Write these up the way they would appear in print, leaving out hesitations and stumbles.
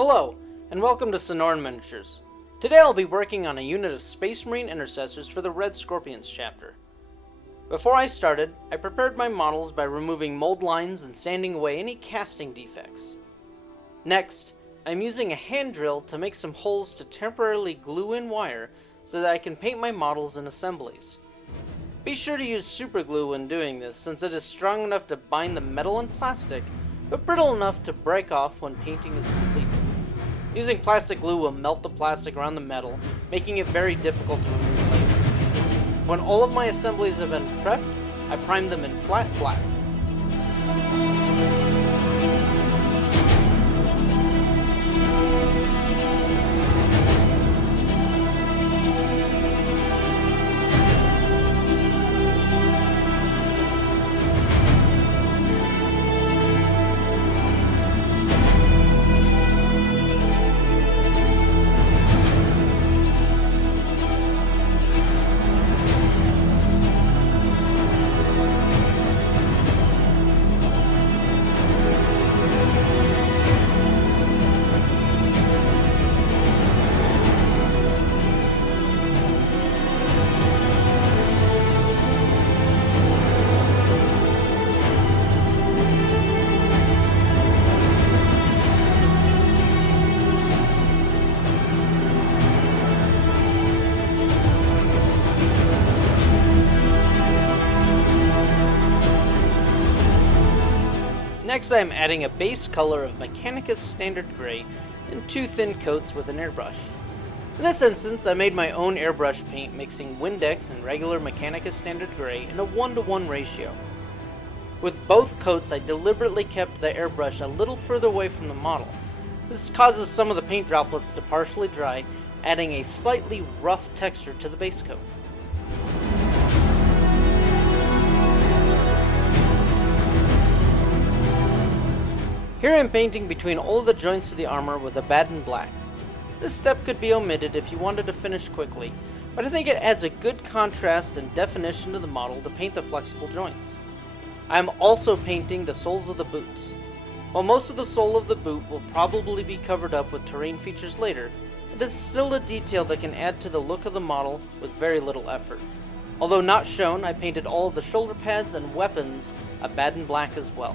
Hello, and welcome to Sonoran Miniatures. Today I'll be working on a unit of Space Marine Intercessors for the Red Scorpions chapter. Before I started, I prepared my models by removing mold lines and sanding away any casting defects. Next, I'm using a hand drill to make some holes to temporarily glue in wire so that I can paint my models and assemblies. Be sure to use super glue when doing this, since it is strong enough to bind the metal and plastic, but brittle enough to break off when painting is complete. Using plastic glue will melt the plastic around the metal, making it very difficult to remove later. When all of my assemblies have been prepped, I prime them in flat black. Next I am adding a base color of Mechanicus Standard Gray and 2 thin coats with an airbrush. In this instance, I made my own airbrush paint mixing Windex and regular Mechanicus Standard Gray in a 1:1 ratio. With both coats, I deliberately kept the airbrush a little further away from the model. This causes some of the paint droplets to partially dry, adding a slightly rough texture to the base coat. Here I am painting between all of the joints of the armor with Abaddon Black. This step could be omitted if you wanted to finish quickly, but I think it adds a good contrast and definition to the model to paint the flexible joints. I am also painting the soles of the boots. While most of the sole of the boot will probably be covered up with terrain features later, it is still a detail that can add to the look of the model with very little effort. Although not shown, I painted all of the shoulder pads and weapons Abaddon Black as well.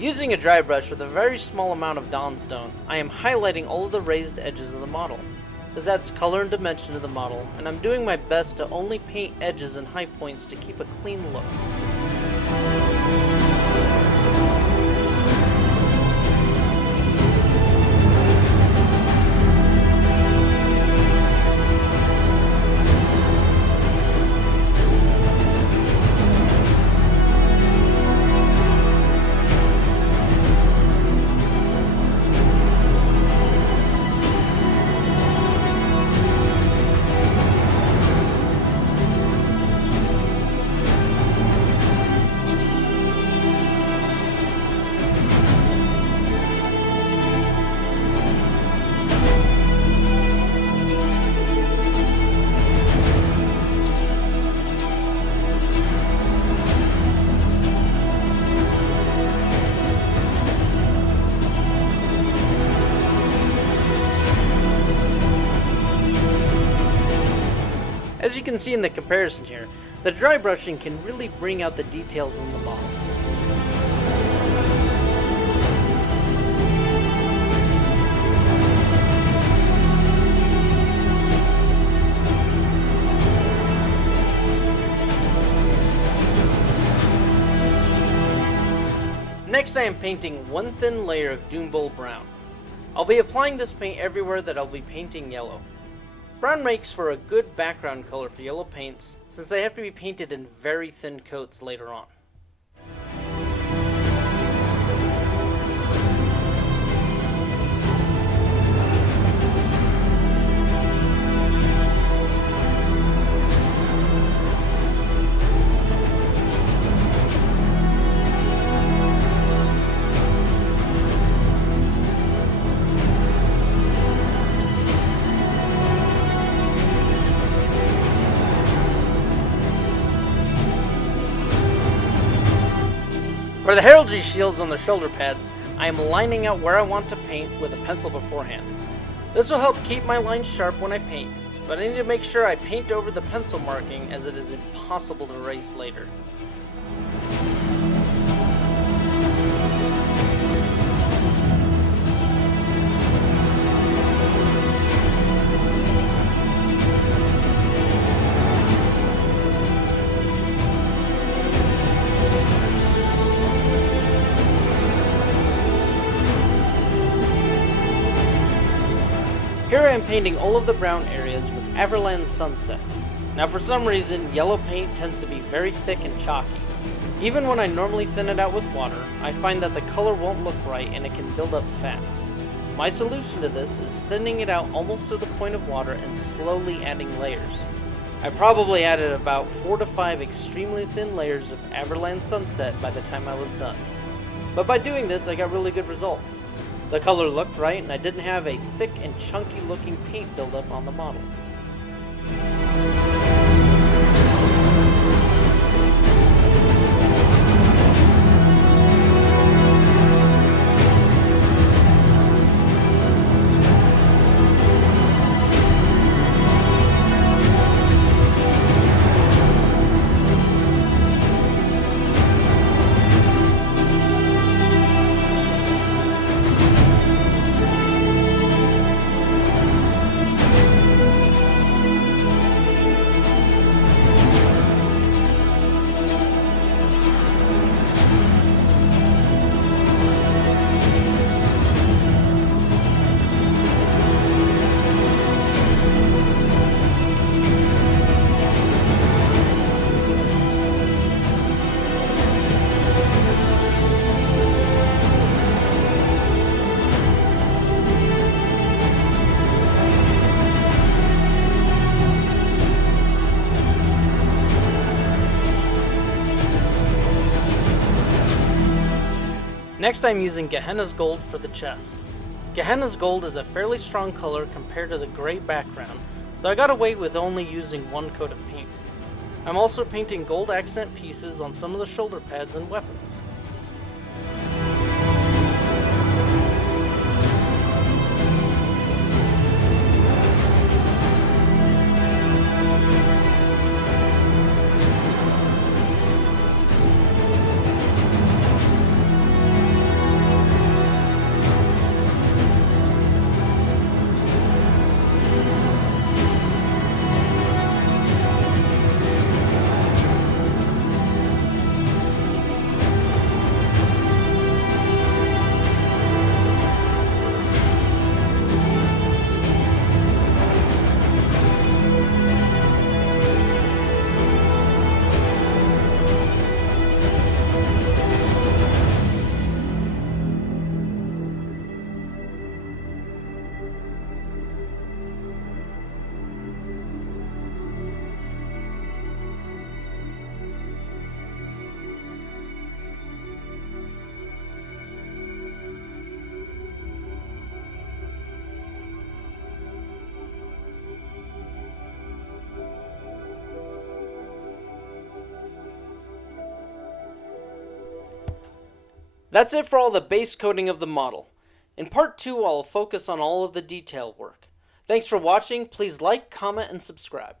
Using a dry brush with a very small amount of Dawnstone, I am highlighting all of the raised edges of the model. This adds color and dimension to the model, and I'm doing my best to only paint edges and high points to keep a clean look. as you can see in the comparison here, the dry brushing can really bring out the details in the model. Next I am painting one thin layer of Doombull Brown. I'll be applying this paint everywhere that I'll be painting yellow. Brown makes for a good background color for yellow paints, since they have to be painted in very thin coats later on. For the heraldry shields on the shoulder pads, I am lining out where I want to paint with a pencil beforehand. This will help keep my lines sharp when I paint, but I need to make sure I paint over the pencil marking as it is impossible to erase later. Here I am painting all of the brown areas with Averland Sunset. Now for some reason, yellow paint tends to be very thick and chalky. Even when I normally thin it out with water, I find that the color won't look right and it can build up fast. My solution to this is thinning it out almost to the point of water and slowly adding layers. I probably added about 4 to 5 extremely thin layers of Averland Sunset by the time I was done. But by doing this, I got really good results. The color looked right, and I didn't have a thick and chunky looking paint buildup on the model. Next I'm using Gehenna's Gold for the chest. Gehenna's Gold is a fairly strong color compared to the gray background, so I got away with only using one coat of paint. I'm also painting gold accent pieces on some of the shoulder pads and weapons. That's it for all the base coating of the model. In part 2, I'll focus on all of the detail work. Thanks for watching. Please like, comment, and subscribe.